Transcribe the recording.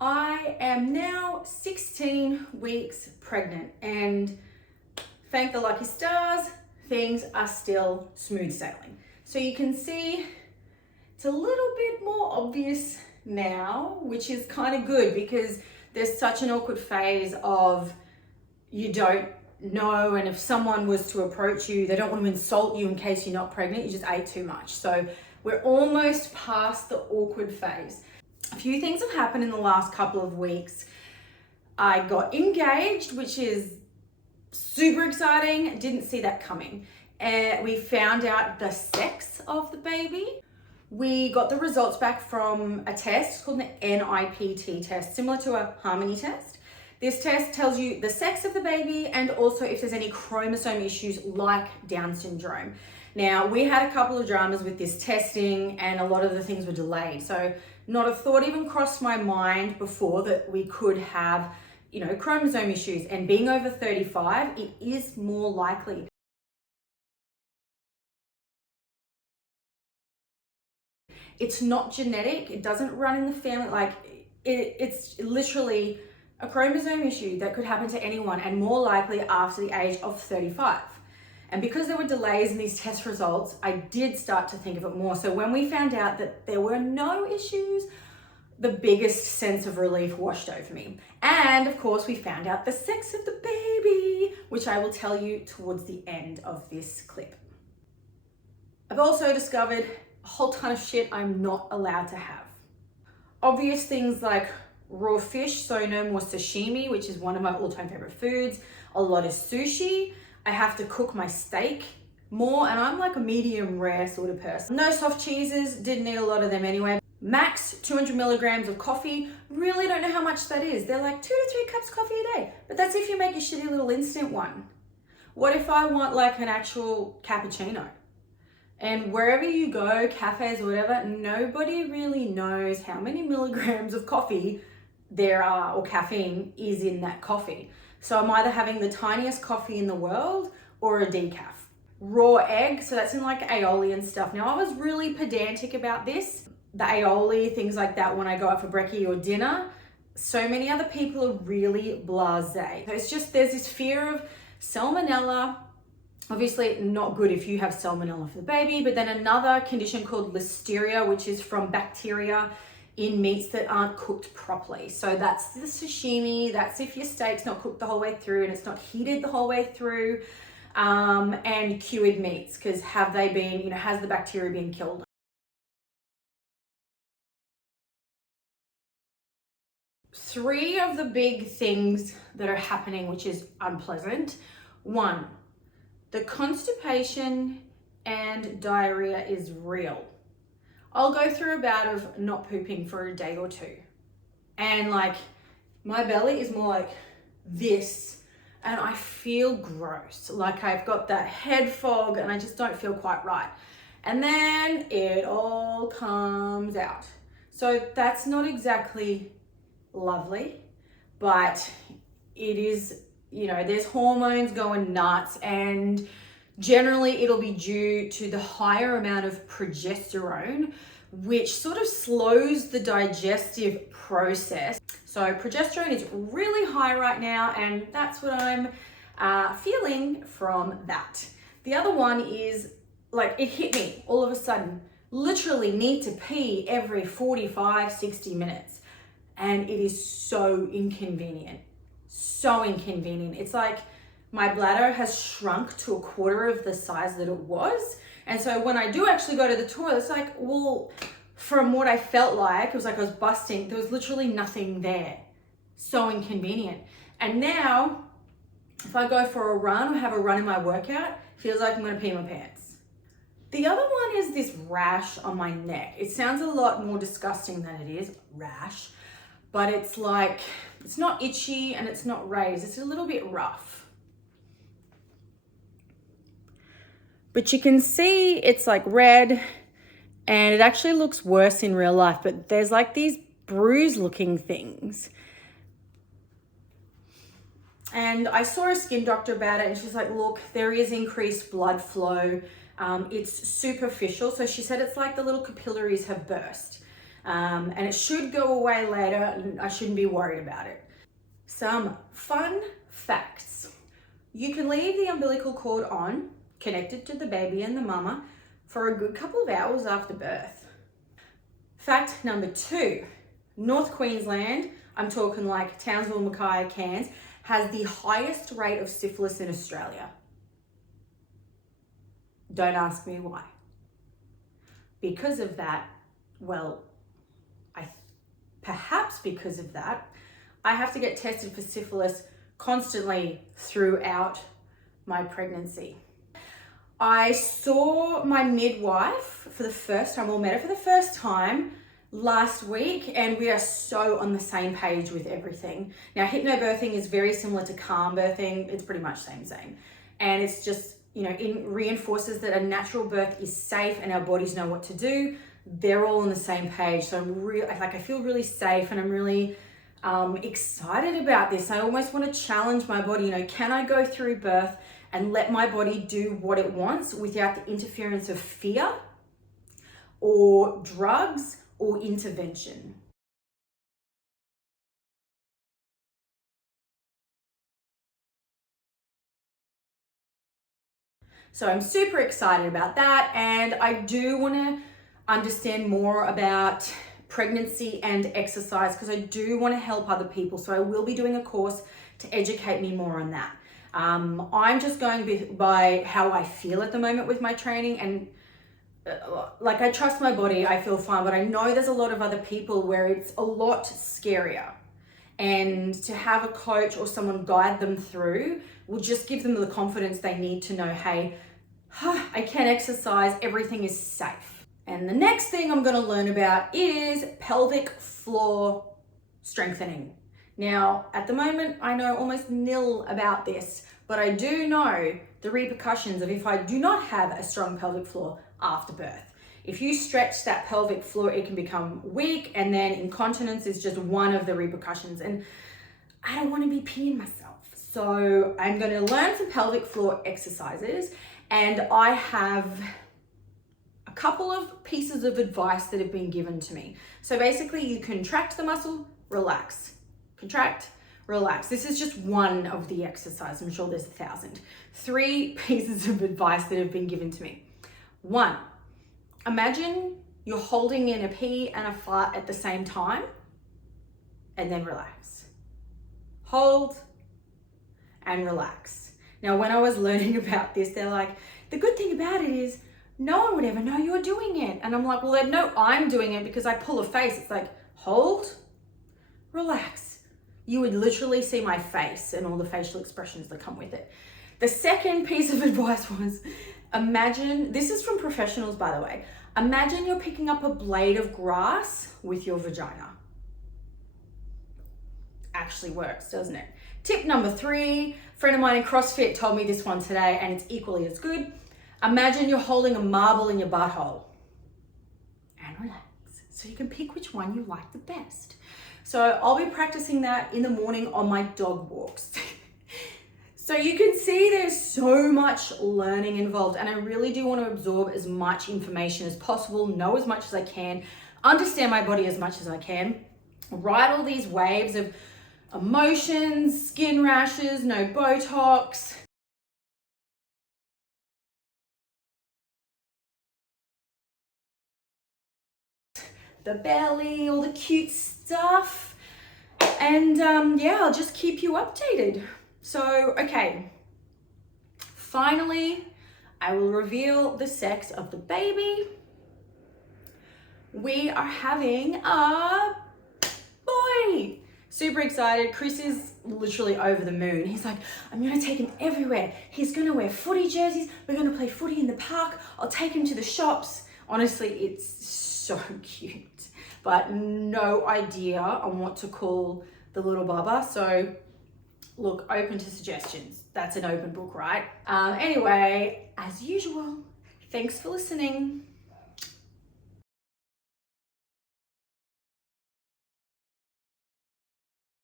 I am now 16 weeks pregnant, and thank the lucky stars, things are still smooth sailing. So you can see it's a little bit more obvious now, which is kind of good because there's such an awkward phase of you don't know, and if someone was to approach you, they don't want to insult you in case you're not pregnant, you just ate too much. So we're almost past the awkward phase. A few things have happened in the last couple of weeks. I got engaged, which is super exciting. Didn't see that coming. We found out the sex of the baby. We got the results back from a test called the NIPT test, similar to a Harmony test. This test tells you the sex of the baby and also if there's any chromosome issues like Down syndrome. Now, we had a couple of dramas with this testing and a lot of the things were delayed. So not a thought even crossed my mind before that we could have, chromosome issues, and being over 35, it is more likely. It's not genetic, it doesn't run in the family, it's literally a chromosome issue that could happen to anyone, and more likely after the age of 35. And because there were delays in these test results, I did start to think of it more. So when we found out that there were no issues, the biggest sense of relief washed over me. And of course, we found out the sex of the baby, which I will tell you towards the end of this clip. I've also discovered a whole ton of shit I'm not allowed to have. Obvious things like raw fish, so no more sashimi, which is one of my all-time favorite foods. A lot of sushi. I have to cook my steak more, and I'm like a medium rare sort of person. No soft cheeses, didn't eat a lot of them anyway. Max 200 milligrams of coffee. Really don't know how much that is. They're like 2 to 3 cups of coffee a day, but that's if you make a shitty little instant one. What if I want like an actual cappuccino? And wherever you go, cafes or whatever, nobody really knows how many milligrams of coffee there are, or caffeine is in that coffee. So I'm either having the tiniest coffee in the world or a decaf. Raw egg, so that's in like aioli and stuff. Now, I was really pedantic about this, the aioli, things like that, when I go out for brekkie or dinner. So many other people are really blasé. So it's just, there's this fear of salmonella. Obviously not good if you have salmonella for the baby, but then another condition called listeria, which is from bacteria in meats that aren't cooked properly. So that's the sashimi, that's if your steak's not cooked the whole way through and it's not heated the whole way through, and cured meats, because have they been, has the bacteria been killed? Three of the big things that are happening, which is unpleasant. One, the constipation and diarrhea is real. I'll go through a bout of not pooping for a day or two. And like my belly is more like this and I feel gross. Like I've got that head fog and I just don't feel quite right. And then it all comes out. So that's not exactly lovely, but it is, there's hormones going nuts, and generally it'll be due to the higher amount of progesterone, which sort of slows the digestive process. So progesterone is really high right now, and that's what I'm feeling from that. The other one is like, it hit me all of a sudden, literally need to pee every 45, 60 minutes. And it is so inconvenient. So inconvenient. It's like my bladder has shrunk to a quarter of the size that it was. And so when I do actually go to the toilet, it's like, well, from what I felt like, it was like I was busting. There was literally nothing there. So inconvenient. And now, if I go for a run or have a run in my workout, it feels like I'm gonna pee my pants. The other one is this rash on my neck. It sounds a lot more disgusting than it is, rash. But it's like, it's not itchy and it's not raised. It's a little bit rough. But you can see it's like red, and it actually looks worse in real life, but there's like these bruise looking things. And I saw a skin doctor about it, and she's like, look, there is increased blood flow. It's superficial. So she said it's like the little capillaries have burst. And it should go away later, and I shouldn't be worried about it. Some fun facts. You can leave the umbilical cord on, connected to the baby and the mama, for a good couple of hours after birth. Fact number 2, North Queensland, I'm talking like Townsville, Mackay, Cairns, has the highest rate of syphilis in Australia. Don't ask me why. Because of that, well, perhaps because of that, I have to get tested for syphilis constantly throughout my pregnancy. I saw my midwife for the first time, or met her for the first time last week, and we are so on the same page with everything. Now, hypnobirthing is very similar to calm birthing. It's pretty much same. And it's just, it reinforces that a natural birth is safe and our bodies know what to do. They're all on the same page. So I feel really safe, and I'm really excited about this. I almost want to challenge my body. Can I go through birth and let my body do what it wants without the interference of fear or drugs or intervention? So I'm super excited about that, and I do want to understand more about pregnancy and exercise because I do want to help other people. So I will be doing a course to educate me more on that. I'm just going by how I feel at the moment with my training, and I trust my body, I feel fine, but I know there's a lot of other people where it's a lot scarier. And to have a coach or someone guide them through will just give them the confidence they need to know, hey, I can exercise, everything is safe. And the next thing I'm going to learn about is pelvic floor strengthening. Now, at the moment, I know almost nil about this, but I do know the repercussions of if I do not have a strong pelvic floor after birth. If you stretch that pelvic floor, it can become weak, and then incontinence is just one of the repercussions. And I don't want to be peeing myself. So I'm going to learn some pelvic floor exercises, and I have a couple of pieces of advice that have been given to me. So basically, you contract the muscle, relax. Contract, relax. This is just one of the exercises. I'm sure there's 1,000. 3 pieces of advice that have been given to me. 1, imagine you're holding in a pee and a fart at the same time, and then relax. Hold and relax. Now, when I was learning about this, they're like, the good thing about it is no one would ever know you're doing it. And I'm like, well, they know I'm doing it because I pull a face. It's like, hold, relax. You would literally see my face and all the facial expressions that come with it. The second piece of advice was, imagine, this is from professionals, by the way, imagine you're picking up a blade of grass with your vagina. Actually works, doesn't it? Tip number 3, a friend of mine in CrossFit told me this one today, and it's equally as good. Imagine you're holding a marble in your butthole and relax. So you can pick which one you like the best. So I'll be practicing that in the morning on my dog walks. So you can see there's so much learning involved, and I really do want to absorb as much information as possible, know as much as I can, understand my body as much as I can, ride all these waves of emotions, skin rashes, no Botox. The belly, all the cute stuff. And yeah, I'll just keep you updated. So, okay, finally, I will reveal the sex of the baby. We are having a boy. Super excited. Chris is literally over the moon. He's like, I'm gonna take him everywhere. He's gonna wear footy jerseys. We're gonna play footy in the park. I'll take him to the shops. Honestly, it's so cute, but no idea on what to call the little bubba. So look, open to suggestions. That's an open book, right? Anyway, as usual, thanks for listening.